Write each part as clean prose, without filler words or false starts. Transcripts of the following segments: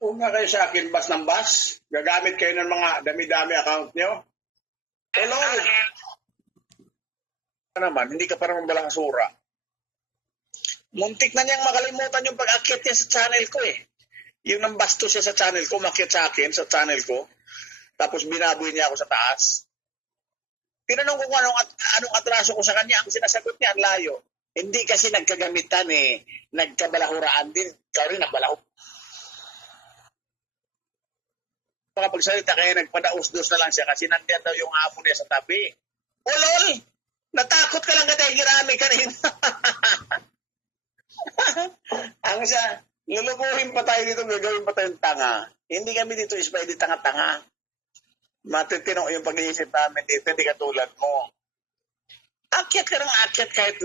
Huwag nga kayo sa akin bas ng bas. Gagamit kayo ng mga dami-dami account nyo. Hello. Naman, hindi ka pa naman balasura. Muntik na niyang makalimutan yung pag-akit niya sa channel ko eh. Yung nambasto siya sa channel ko, makit sa akin sa channel ko. Tapos binaboy niya ako sa taas. Tinanong ko kung anong atraso ko sa kanya. Ang sinasagot niya, ang layo. Hindi kasi nagkagamitan eh. Nagkabalahuraan din. Ikaw rin nabalaho. Makapagsalita kaya nagpadaus-dos na lang siya kasi nandiyan daw yung amo niya sa tabi. O lol! Natakot ka lang ka dahil girami kanina. Ang siya, lulubuhin pa tayo dito, gagawin pa tayong tanga. Hindi kami dito is pwede tanga-tanga. Matitino yung pag-iisip namin dito, hindi katulad mo. Akyat ka ng akyat kahit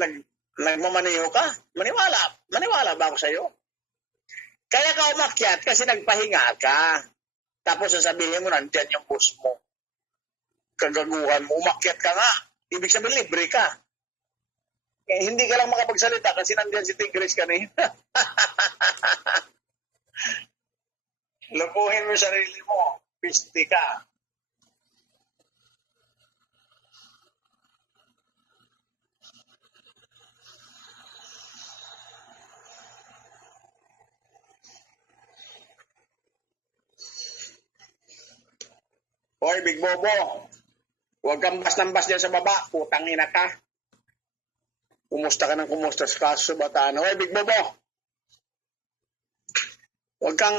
nagmamaniho ka. Maniwala ba ako sa'yo? Kaya ka umakyat kasi nagpahinga ka. Tapos sasabihin mo, nandyan yung boss mo. Kagaguhan mo, umakyat ka nga. Ibig sabihin, libre ka. Eh, hindi ka lang makapagsalita kasi nandyan si Tigris kanina. Lupuhin mo sarili mo. Pisti ka. Hoy, Big Bobo. Huwag kang bas ng bas dyan sa baba. Putang ina ka. Kumusta ka ng kumusta sa kaso sa Bataan. Hoy, Big Bobo. Huwag kang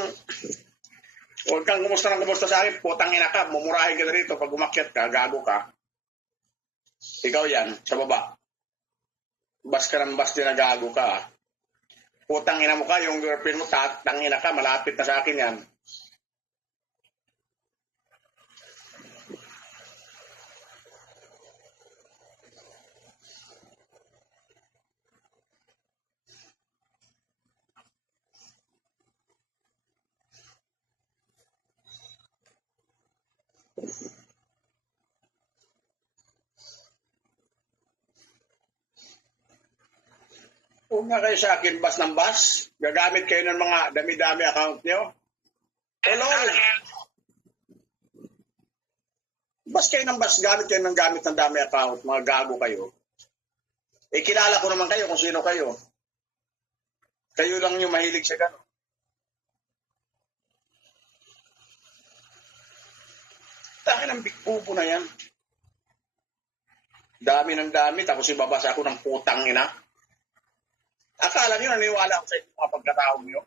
kumusta ng kumusta sa akin. Putang ina ka. Mumurahin ka na rito. Pag umakyat ka, gago ka. Ikaw yan, sa baba. Bas ka ng bas din na gago ka. Putang ina mo ka. Yung girlfriend mo, tatang ina ka. Malapit na sa akin yan. Huwag nga kayo sa akin bas ng bas. Gagamit kayo ng mga dami-dami account nyo. Hello. Bas kayo ng bas. Gamit kayo ng gamit ng dami account. Mga gago kayo. Eh, kilala ko naman kayo kung sino kayo. Kayo lang yung mahilig sa gano'n. Takin ang big bubo na yan. Dami ng dami. Tapos ibabasa ako ng putang ina. Akala nyo, naniwala ako sa mga pagkatao nyo.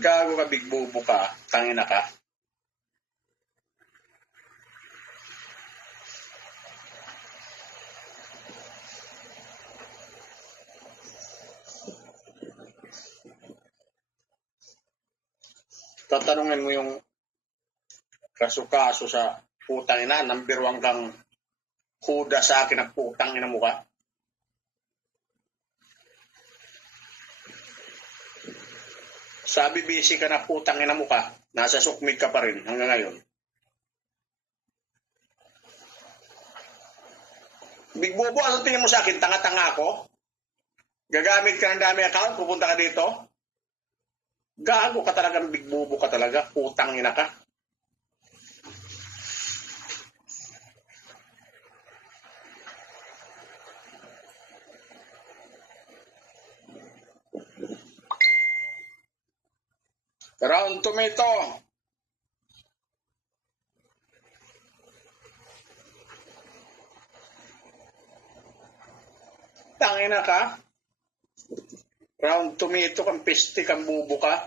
Gago ka, big bubo ka. Tangina ka. Tatanungin mo yung kaso-kaso sa putang ina. Number 1 kang kuda sa akin ang putang ina mo ka. Sabi busy ka na putang ina mo ka. Nasa sukmig ka pa rin hanggang ngayon. Big Bobo, ano tingin mo sa akin? Tanga-tanga ako? Gagamit ka ng dami account? Pupunta ka dito? Gago ka talaga, Big Bobo ka talaga. Putang ina ka. Round Tomato. Tangina ka. Round Tomato kang piste kang bubo ka.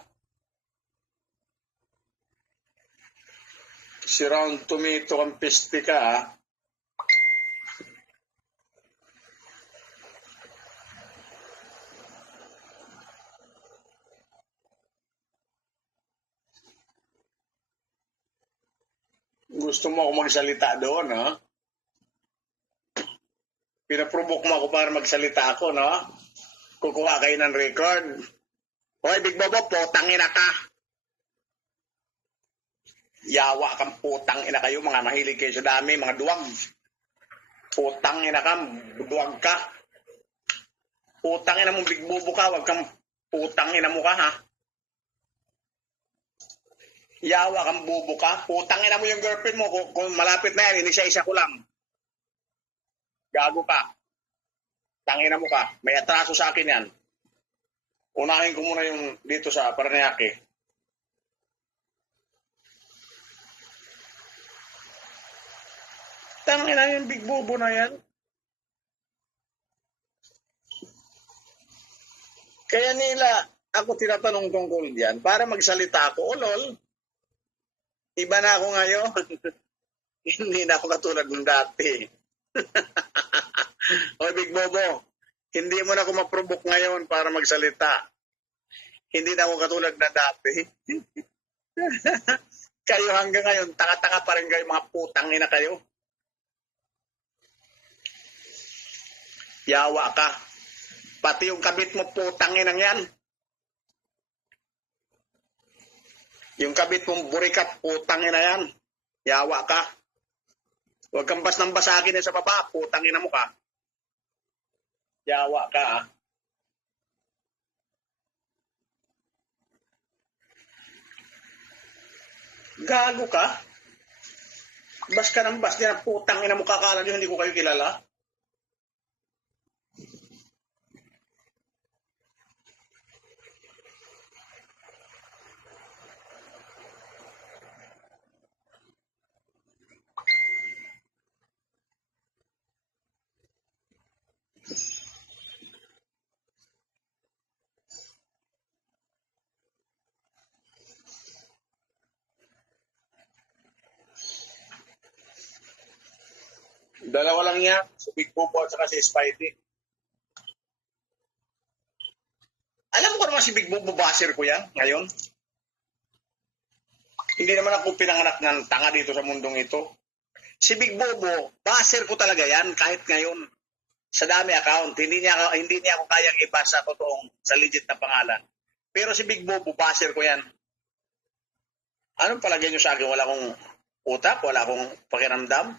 Si Round Tomato kang piste ka ha. Gusto mo ako magsalita doon, ha? Pinaprovoke mo ako para magsalita ako, no? Kukuha kayo ng record. Hoy, Big Bobo, putang ina ka. Yawa kang putang ina kayo, mga mahilig kayo sa dami, mga duwag. Putang ina ka, duwag ka. Putang ina mo, Big Bobo ka. Huwag kang putang ina mo ka, ha? Yawa kang bobo ka. Putang ina mo yung girlfriend mo. Kung malapit na yan, isa-isa ko lang. Gago ka. Tangina mo ka. May atraso sa akin yan. Unahin ko muna yung dito sa Paranaque. Tangina yung Big Bobo na yan. Kaya nila, ako tinatanong tungkol diyan para magsalita ako. O lol, iba na ako ngayon. Hindi na ako katulad ng dati. O Big Bobo, hindi mo na ako ma-provoke ngayon para magsalita. Hindi na ako katulad na dati. Kayo hanggang ngayon, taka-taka pa rin kayo, mga putang ina kayo. Yawa ka. Pati yung kabit mo, putang inang yan. Yung kabit mong burikat, putang ina yan. Yawa ka. Huwag kang bas ng basagin sa baba, putang ina mo ka. Yawa ka, ah. Gago ka? Bas ka ng bas, yan, putang ina mo, kakala nyo, hindi ko kayo kilala. Dalawa lang yan, si Big Bobo at saka si Spidey. Alam ko naman si Big Bobo, baser ko yan ngayon. Hindi naman ako pinanganak ng tanga dito sa mundong ito. Si Big Bobo, baser ko talaga yan kahit ngayon. Sa dami account, hindi niya ako kayang iba sa totoong, sa legit na pangalan. Pero si Big Bobo, baser ko yan. Anong palagay nyo sa akin? Wala akong utak? Wala akong pakiramdam?